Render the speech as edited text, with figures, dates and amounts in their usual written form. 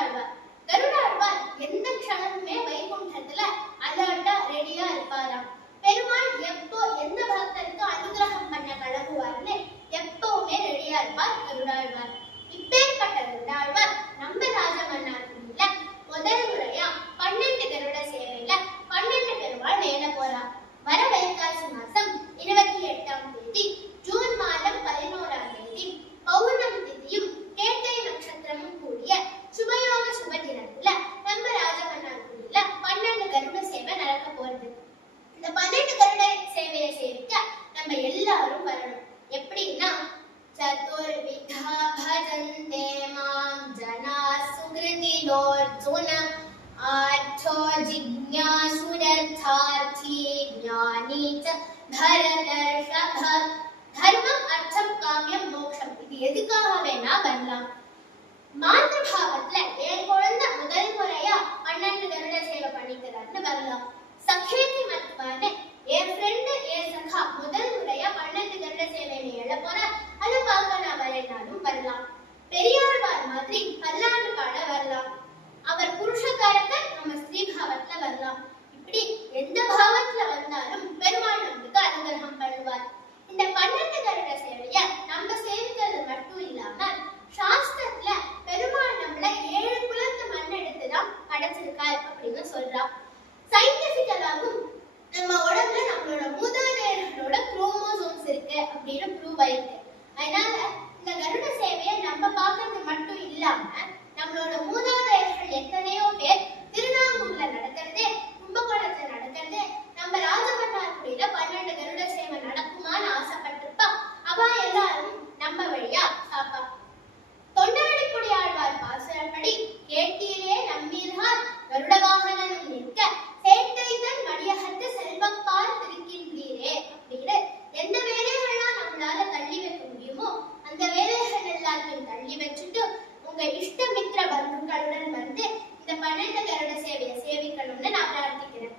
கருடாழ்வார். கருடாழ்வார் எந்த க்ஷணமுமே வைகுண்டத்துல அலர்ட்டா ரெடியா இருப்பாராம். பெருமாள் எப்போ எந்த பக்தருக்கு அனுகிரகம் பண்ண கிளம்புவார்னு எப்பவுமே ரெடியா இருப்பார் கருடாழ்வார். இப்பேற்பட்ட கருடாழ்வார் நம்ம ராஜமன்னார்குடியில முதல் முறையா 12 கருட சேவையில 12 பெருமாள் மேல போறார். வர வைகாசி மாசம் 28ஆம் தேதி ஜூன் மாதம் 11ஆம் தேதி பௌர்ணமி திதியும் கேட்டை நட்சத்திரமும் கூடிய சுபயோக சுப தினத்துல நம்ம ராஜமன்னார்குடியில 12 கருட சேவை நடக்க போறது. இந்த 12 கருட சேவையை சேவிக்க நம்ம எல்லாரும் வரணும். எப்படின்னா சதுர்விதா பஜந்தே மாம் ஜனா சுக்ருதினோர்ஜுன ஆர்த்தோ ஜிக்ஞாசுரர்த்தார்த்தி ஞானி ச பரதர்ஷப. தர்மம் அர்த்தம் காமியம் மோட்சம் இது எதுக்காக வேணா வரலாம். மாதபாவத்துல என் குழந்தை முதல் முறையா 12 கருட சேவை பண்ணிக்கிறான்னு வரலாம். சகேதி மத்வான என் ஃப்ரெண்டு என் சகா முதல் முறையா 12 கருட சேவையில எழ போற அதை பார்க்க நான் வரேன்னாலும் வரலாம். பெரியாழ்வார் மாதிரி பல்லாண்டு பாட வரலாம். அவர் புருஷகாரத்தை நம்ம ஸ்ரீ பாவத்துல வரலாம். இப்படி எந்த பாவத்துல வந்தாலும் பெருமாள் நமக்கு அனுகிரகம் பண்ணுவார். இந்த 12 கருட சேவைய நம்ம சேவிக்கிறது மட்டும் இல்லாம சாஸ்திரத்துல பெருமாள் நம்மள 7 குலத்து மண் எடுத்துதான் படைச்சிருக்கார் அப்படின்னு சொல்றா. சயின்டிபிக்கலாவும் நம்ம உடம்புல நம்மளோட மூதாதையர்களோட குரோமோசோம்ஸ் இருக்கு அப்படின்னு ப்ரூவ் ஆயிருக்கு. அதனால இந்த கருட சேவையை நம்ம பார்க்கறது மட்டும் இல்லாம நம்மளோட மூதாதையர்கள் எத்தனையோ பேர் திருநாங்கூர்ல நடக்கிறது, கும்பகோணத்துல நடக்கிறது, நம்ம ராஜமன்னார்குடியில 12 கருட சேவை நடக்குமான்னு ஆசைப்பட்டிருப்பா. அவ எல்லாரும் நம்ம வழியா சாப்பா. தொண்டாடிக்குடி ஆழ்வார் பாசுரப்படி கேட்டீரே நம்மீர்கார் கருட வாகனம் நிற்க சேட்டைதன் மடியகத்து செல்வப்பார் திருக்கின்றீரே அப்படின்னு எந்த வேலைகள்லாம் நம்மளால தள்ளி வைக்க முடியுமோ அந்த வேலைகள் எல்லாத்தையும் தள்ளி வச்சுட்டு உங்க இஷ்டமித்திர பந்துக்களுடன் வந்து இந்த 12 கருட சேவையை சேவிக்கணும்னு நான் பிரார்த்திக்கிறேன்.